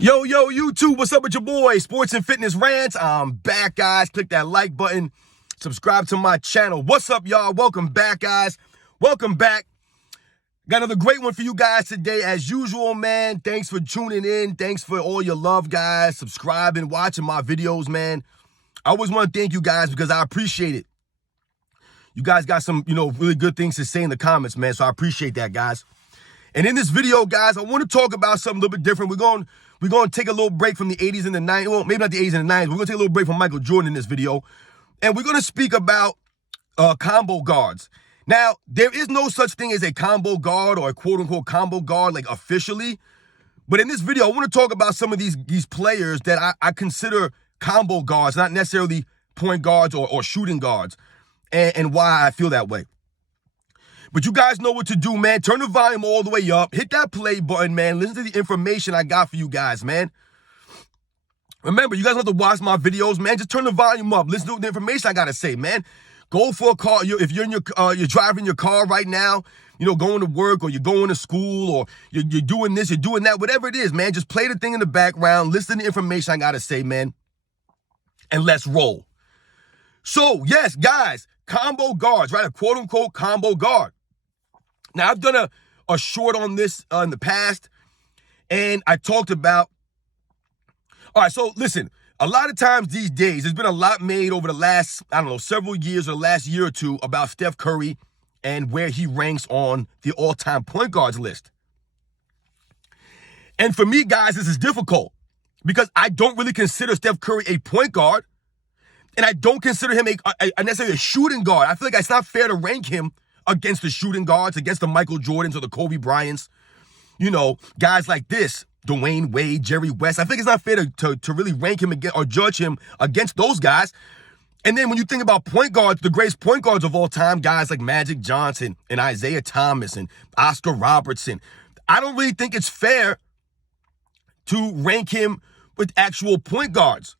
Yo, YouTube, what's up with your boy? Sports and Fitness Rants. I'm back, guys. Click that like button. Subscribe to my channel. What's up, y'all? Welcome back, guys. Welcome back. Got another great one for you guys today. As usual, man, thanks for tuning in. Thanks for all your love, guys. Subscribing, watching my videos, man. I always want to thank you guys because I appreciate it. You guys got some, really good things to say in the comments, man. So I appreciate that, guys. And in this video, guys, I want to talk about something a little bit different. We're going to take a little break from the 80s and the 90s. Well, maybe not the 80s and the 90s. We're going to take a little break from Michael Jordan in this video. And we're going to speak about combo guards. Now, there is no such thing as a combo guard or a quote-unquote combo guard, like officially. But in this video, I want to talk about some of these players that I consider combo guards, not necessarily point guards or shooting guards, and why I feel that way. But you guys know what to do, man. Turn the volume all the way up. Hit that play button, man. Listen to the information I got for you guys, man. Remember, you guys don't have to watch my videos, man. Just turn the volume up. Listen to the information I got to say, man. Go for a car. If you're in you're driving your car right now, going to work or you're going to school or you're doing this, you're doing that, whatever it is, man. Just play the thing in the background. Listen to the information I got to say, man. And let's roll. So, yes, guys, combo guards, right? A quote-unquote combo guard. Now, I've done a short on this in the past, and I talked about, all right, so listen, a lot of times these days, there's been a lot made over the last, several years or the last year or two about Steph Curry and where he ranks on the all-time point guards list. And for me, guys, this is difficult because I don't really consider Steph Curry a point guard, and I don't consider him a necessarily a shooting guard. I feel like it's not fair to rank him against the shooting guards, against the Michael Jordans or the Kobe Bryants, guys like this, Dwayne Wade, Jerry West. I think it's not fair to really rank him or judge him against those guys. And then when you think about point guards, the greatest point guards of all time, guys like Magic Johnson and Isaiah Thomas and Oscar Robertson, I don't really think it's fair to rank him with actual point guards.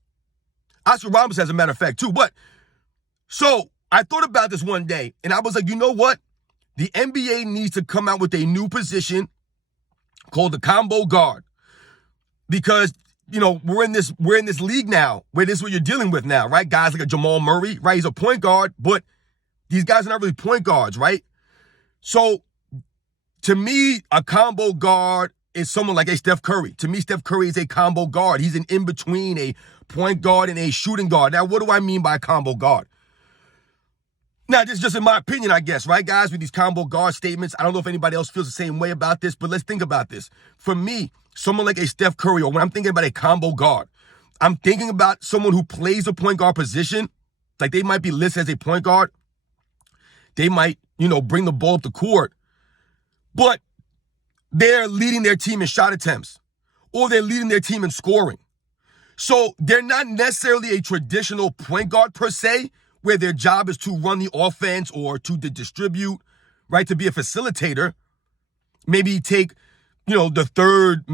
Oscar Robertson, as a matter of fact, too. But so I thought about this one day, and I was like, you know what? The NBA needs to come out with a new position called the combo guard. Because, we're in this league now where this is what you're dealing with now, right? Guys like a Jamal Murray, right? He's a point guard, but these guys are not really point guards, right? So to me, a combo guard is someone like a Steph Curry. To me, Steph Curry is a combo guard. He's an in-between a point guard and a shooting guard. Now, what do I mean by a combo guard? Now, this is just in my opinion, I guess, right, guys, with these combo guard statements. I don't know if anybody else feels the same way about this, but let's think about this. For me, someone like a Steph Curry, or when I'm thinking about a combo guard, I'm thinking about someone who plays a point guard position. Like they might be listed as a point guard. They might, bring the ball up the court, but they're leading their team in shot attempts, or they're leading their team in scoring. So they're not necessarily a traditional point guard per se, where their job is to run the offense or to distribute, right, to be a facilitator. Maybe take, the third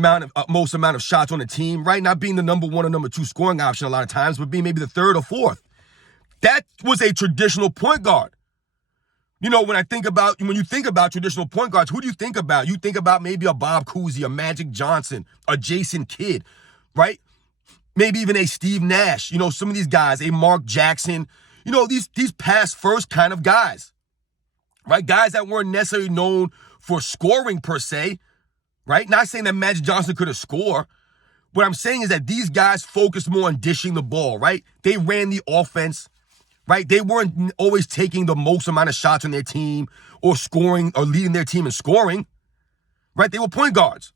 most amount of shots on the team, right? Not being the number one or number two scoring option a lot of times, but being maybe the third or fourth. That was a traditional point guard. When you think about traditional point guards, who do you think about? You think about maybe a Bob Cousy, a Magic Johnson, a Jason Kidd, right? Maybe even a Steve Nash, some of these guys, a Mark Jackson, these pass first kind of guys, right? Guys that weren't necessarily known for scoring per se, right? Not saying that Magic Johnson couldn't score. What I'm saying is that these guys focused more on dishing the ball, right? They ran the offense, right? They weren't always taking the most amount of shots on their team or scoring or leading their team in scoring, right? They were point guards.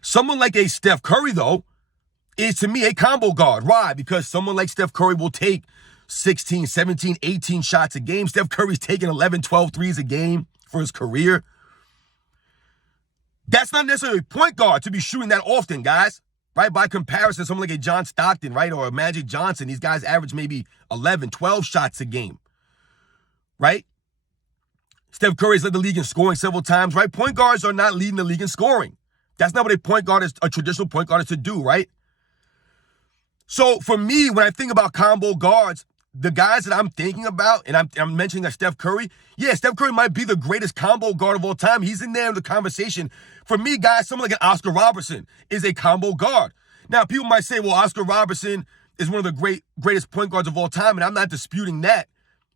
Someone like a Steph Curry, though, is to me a combo guard. Why? Because someone like Steph Curry will take 16, 17, 18 shots a game. Steph Curry's taking 11, 12 threes a game for his career. That's not necessarily a point guard to be shooting that often, guys, right? By comparison, someone like a John Stockton, right, or a Magic Johnson, these guys average maybe 11, 12 shots a game, right? Steph Curry's led the league in scoring several times, right? Point guards are not leading the league in scoring. That's not what a traditional point guard is to do, right? So for me, when I think about combo guards, the guys that I'm thinking about, and I'm mentioning that Steph Curry, yeah, Steph Curry might be the greatest combo guard of all time. He's in there in the conversation. For me, guys, someone like an Oscar Robertson is a combo guard. Now, people might say, well, Oscar Robertson is one of the greatest point guards of all time, and I'm not disputing that.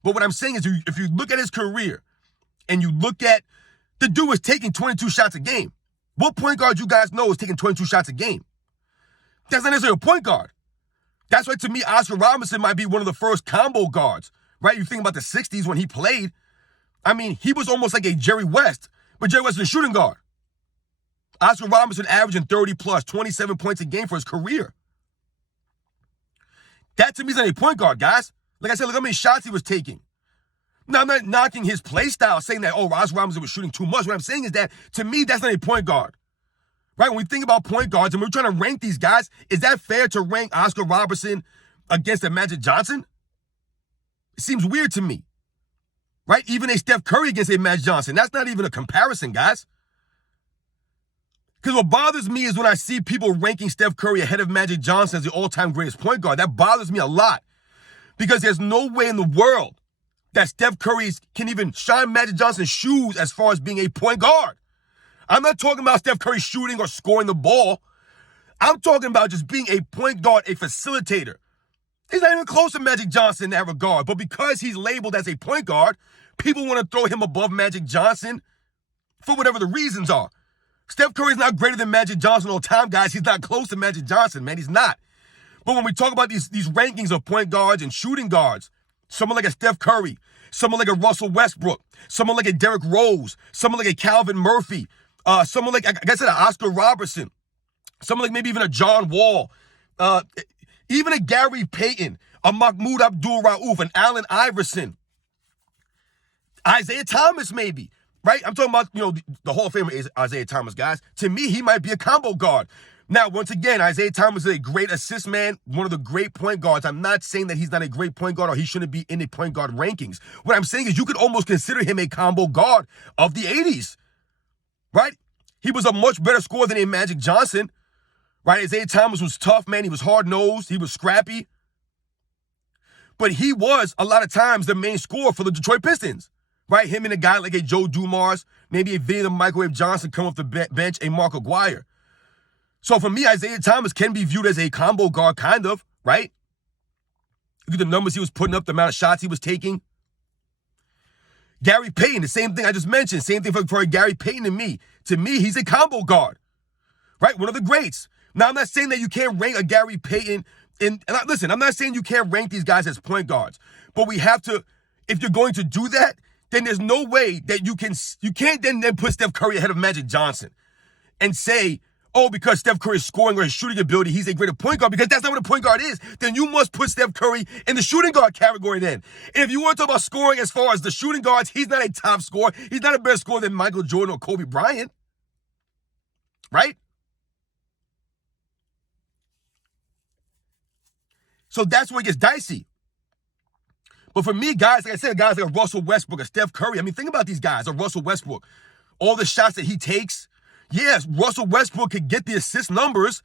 But what I'm saying is, if you look at his career, and you look at, the dude was taking 22 shots a game. What point guard you guys know is taking 22 shots a game? That's not necessarily a point guard. That's why, to me, Oscar Robertson might be one of the first combo guards, right? You think about the 60s when he played. I mean, he was almost like a Jerry West, but Jerry West was a shooting guard. Oscar Robertson averaging 30 plus, 27 points a game for his career. That, to me, is not a point guard, guys. Like I said, look how many shots he was taking. Now, I'm not knocking his play style, saying that, oh, Oscar Robertson was shooting too much. What I'm saying is that, to me, that's not a point guard. Right? When we think about point guards and we're trying to rank these guys, is that fair to rank Oscar Robertson against a Magic Johnson? It seems weird to me. Right? Even a Steph Curry against a Magic Johnson. That's not even a comparison, guys. Because what bothers me is when I see people ranking Steph Curry ahead of Magic Johnson as the all-time greatest point guard. That bothers me a lot. Because there's no way in the world that Steph Curry can even shine Magic Johnson's shoes as far as being a point guard. I'm not talking about Steph Curry shooting or scoring the ball. I'm talking about just being a point guard, a facilitator. He's not even close to Magic Johnson in that regard. But because he's labeled as a point guard, people want to throw him above Magic Johnson for whatever the reasons are. Steph Curry's not greater than Magic Johnson all the time, guys. He's not close to Magic Johnson, man. He's not. But when we talk about these rankings of point guards and shooting guards, someone like a Steph Curry, someone like a Russell Westbrook, someone like a Derrick Rose, someone like a Calvin Murphy, someone like I said, an Oscar Robertson, someone like maybe even a John Wall, even a Gary Payton, a Mahmoud Abdul-Rauf, an Allen Iverson, Isaiah Thomas maybe, right? I'm talking about, the Hall of Famer is Isaiah Thomas, guys. To me, he might be a combo guard. Now, once again, Isaiah Thomas is a great assist man, one of the great point guards. I'm not saying that he's not a great point guard or he shouldn't be in the point guard rankings. What I'm saying is you could almost consider him a combo guard of the 80s. Right? He was a much better scorer than a Magic Johnson. Right? Isaiah Thomas was tough, man. He was hard-nosed. He was scrappy. But he was, a lot of times, the main scorer for the Detroit Pistons. Right? Him and a guy like a Joe Dumars, maybe a Vinny the Microwave Johnson come off the bench, a Mark Aguirre. So for me, Isaiah Thomas can be viewed as a combo guard, kind of, right? Look at the numbers he was putting up, the amount of shots he was taking. Gary Payton, the same thing I just mentioned. Same thing for Gary Payton and me. To me, he's a combo guard, right? One of the greats. Now, I'm not saying that you can't rank a Gary Payton listen, I'm not saying you can't rank these guys as point guards, but we have to, if you're going to do that, then there's no way that you can't then put Steph Curry ahead of Magic Johnson and say, oh, because Steph Curry's scoring or his shooting ability, he's a greater point guard, because that's not what a point guard is. Then you must put Steph Curry in the shooting guard category then. And if you want to talk about scoring as far as the shooting guards, he's not a top scorer. He's not a better scorer than Michael Jordan or Kobe Bryant. Right? So that's where it gets dicey. But for me, guys, like I said, guys like a Russell Westbrook, a Steph Curry, I mean, think about these guys, a Russell Westbrook. All the shots that he takes, yes, Russell Westbrook could get the assist numbers,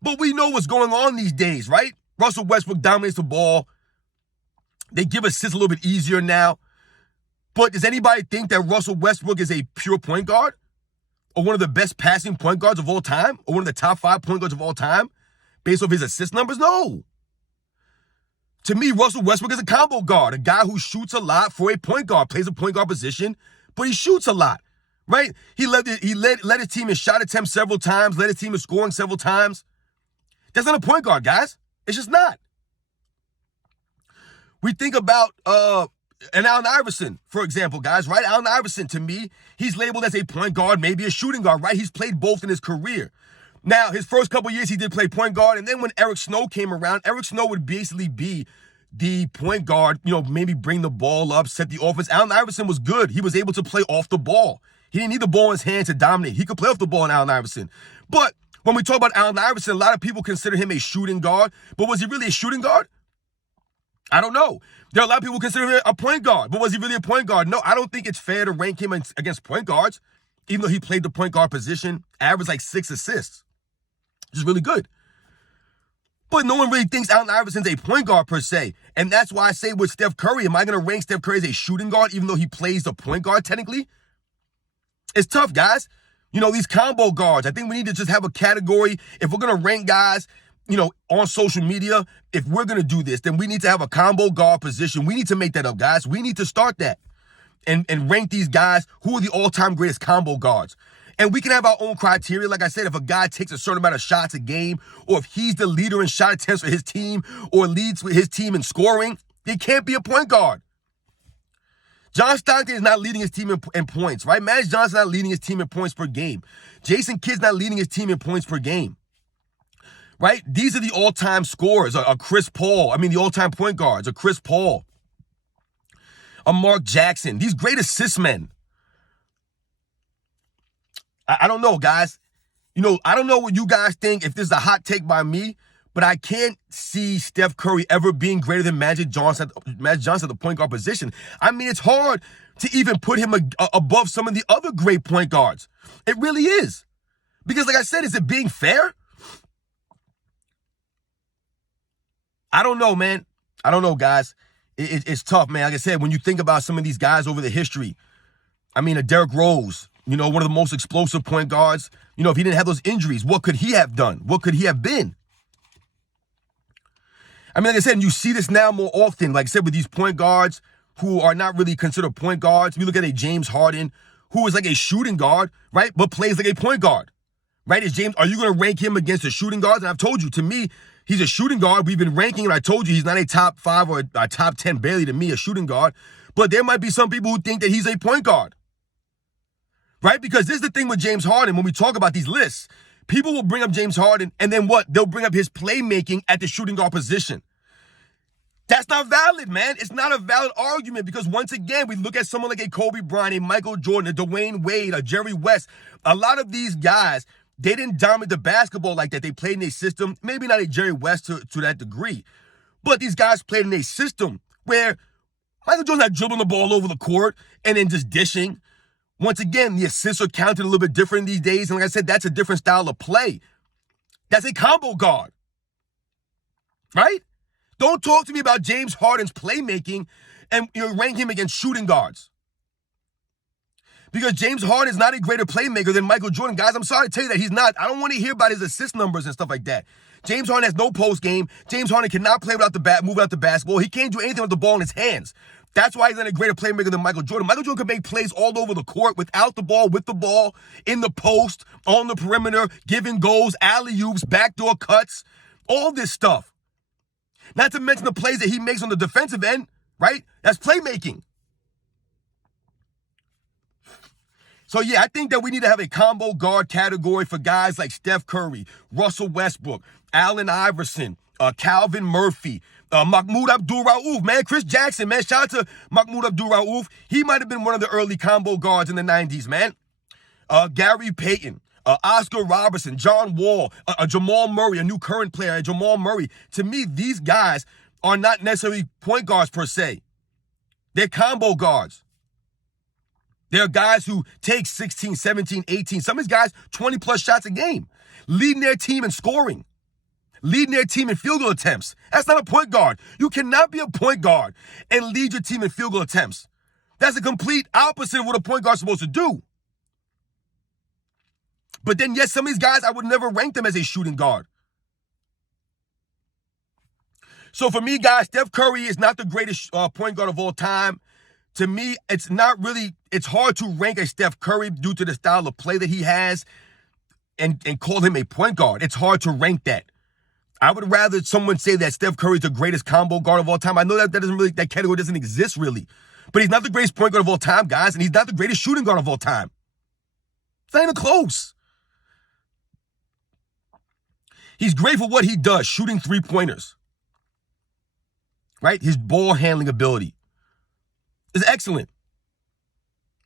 but we know what's going on these days, right? Russell Westbrook dominates the ball. They give assists a little bit easier now. But does anybody think that Russell Westbrook is a pure point guard? Or one of the best passing point guards of all time? Or one of the top 5 point guards of all time? Based off his assist numbers? No. To me, Russell Westbrook is a combo guard, a guy who shoots a lot for a point guard, plays a point guard position, but he shoots a lot. Right? He led his team in shot attempts several times, led his team in scoring several times. That's not a point guard, guys. It's just not. We think about an Allen Iverson, for example, guys, right? Allen Iverson, to me, he's labeled as a point guard, maybe a shooting guard, right? He's played both in his career. Now, his first couple years, he did play point guard, and then when Eric Snow came around, Eric Snow would basically be the point guard, maybe bring the ball up, set the offense. Allen Iverson was good. He was able to play off the ball. He didn't need the ball in his hand to dominate. He could play off the ball in Allen Iverson. But when we talk about Allen Iverson, a lot of people consider him a shooting guard. But was he really a shooting guard? I don't know. There are a lot of people who consider him a point guard. But was he really a point guard? No, I don't think it's fair to rank him against point guards, even though he played the point guard position, averaged like 6 assists. Which is really good. But no one really thinks Allen Iverson's a point guard per se. And that's why I say with Steph Curry, am I going to rank Steph Curry as a shooting guard even though he plays the point guard technically? It's tough, guys. These combo guards, I think we need to just have a category. If we're going to rank guys, on social media, if we're going to do this, then we need to have a combo guard position. We need to make that up, guys. We need to start that and rank these guys who are the all-time greatest combo guards. And we can have our own criteria. Like I said, if a guy takes a certain amount of shots a game, or if he's the leader in shot attempts for his team, or leads with his team in scoring, he can't be a point guard. John Stockton is not leading his team in points, right? Magic Johnson's not leading his team in points per game. Jason Kidd's not leading his team in points per game, right? These are the all-time scorers, a Chris Paul. The all-time point guards, a Chris Paul, a Mark Jackson. These great assist men. I don't know, guys. I don't know what you guys think, if this is a hot take by me, but I can't see Steph Curry ever being greater than Magic Johnson at the point guard position. It's hard to even put him above some of the other great point guards. It really is. Because like I said, is it being fair? I don't know, man. I don't know, guys. It's tough, man. Like I said, when you think about some of these guys over the history, a Derrick Rose, one of the most explosive point guards. If he didn't have those injuries, what could he have done? What could he have been? Like I said, you see this now more often, like I said, with these point guards who are not really considered point guards. We look at a James Harden, who is like a shooting guard, right? But plays like a point guard, right? Are you going to rank him against the shooting guards? And I've told you, to me, he's a shooting guard. We've been ranking, and I told you he's not a top 5 or a top 10, barely to me, a shooting guard. But there might be some people who think that he's a point guard, right? Because this is the thing with James Harden. When we talk about these lists, people will bring up James Harden, and then what? They'll bring up his playmaking at the shooting guard position. That's not valid, man. It's not a valid argument because, once again, we look at someone like a Kobe Bryant, a Michael Jordan, a Dwayne Wade, a Jerry West. A lot of these guys, they didn't dominate the basketball like that. They played in a system, maybe not a Jerry West to that degree, but these guys played in a system where Michael Jordan's not dribbling the ball over the court and then just dishing. Once again, the assists are counted a little bit different these days. And like I said, that's a different style of play. That's a combo guard, right? Don't talk to me about James Harden's playmaking and rank him against shooting guards. Because James Harden is not a greater playmaker than Michael Jordan. Guys, I'm sorry to tell you that he's not. I don't want to hear about his assist numbers and stuff like that. James Harden has no post game. James Harden cannot play without move without the basketball. He can't do anything with the ball in his hands. That's why he's not a greater playmaker than Michael Jordan. Michael Jordan can make plays all over the court without the ball, with the ball, in the post, on the perimeter, giving goals, alley-oops, backdoor cuts, all this stuff. Not to mention the plays that he makes on the defensive end, right? That's playmaking. So, yeah, I think that we need to have a combo guard category for guys like Steph Curry, Russell Westbrook, Allen Iverson, Calvin Murphy, Mahmoud Abdul-Rauf, man, Chris Jackson, man. Shout out to Mahmoud Abdul-Rauf. He might have been one of the early combo guards in the 90s, man. Gary Payton, Oscar Robertson, John Wall, Jamal Murray, a new current player, Jamal Murray. To me, these guys are not necessarily point guards per se. They're combo guards. There are guys who take 16, 17, 18. Some of these guys, 20-plus shots a game, leading their team in scoring, leading their team in field goal attempts. That's not a point guard. You cannot be a point guard and lead your team in field goal attempts. That's the complete opposite of what a point guard's supposed to do. But then, yes, some of these guys, I would never rank them as a shooting guard. So for me, guys, Steph Curry is not the greatest point guard of all time. To me, it's hard to rank a Steph Curry due to the style of play that he has and call him a point guard. It's hard to rank that. I would rather someone say that Steph Curry is the greatest combo guard of all time. I know that category doesn't exist really. But he's not the greatest point guard of all time, guys, and he's not the greatest shooting guard of all time. It's not even close. He's great for what he does, shooting three-pointers. Right? His ball handling ability is excellent.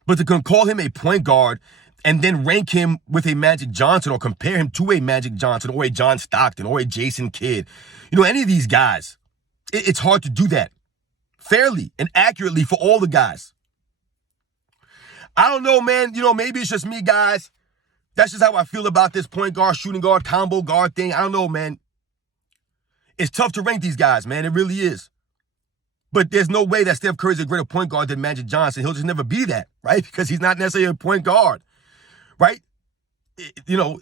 But to call him a point guard and then rank him with a Magic Johnson or compare him to a Magic Johnson or a John Stockton or a Jason Kidd, any of these guys, it's hard to do that fairly and accurately for all the guys. I don't know, man. Maybe it's just me, guys. That's just how I feel about this point guard, shooting guard, combo guard thing. I don't know, man. It's tough to rank these guys, man. It really is. But there's no way that Steph Curry is a greater point guard than Magic Johnson. He'll just never be that, right? Because he's not necessarily a point guard, right? I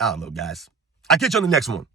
don't know, guys. I'll catch you on the next one.